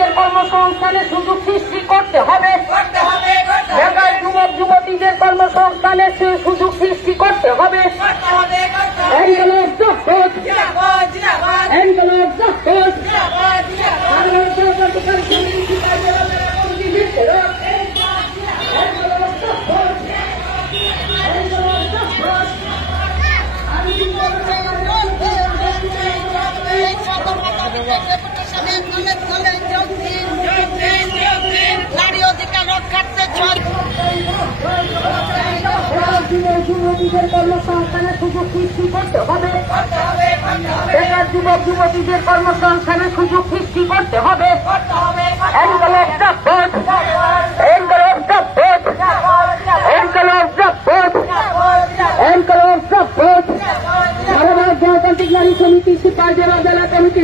যুবতীদের কর্মসংস্থানের সুযোগ সৃষ্টি করতে হবে। বেকার যুবক যুবতীদের কর্মসংস্থানের সুযোগ সৃষ্টি করতে হবে। নারী অধিকার রক্ষার্থে যুবতীদের কর্মসংস্থানের সুযোগ সৃষ্টি করতে হবে। বেকার যুবক যুবতীদের কর্মসংস্থানের সুযোগ সৃষ্টি করতে হবে। গণতান্ত্রিক নারী সমিতি সিপাহী জেলা কমিটি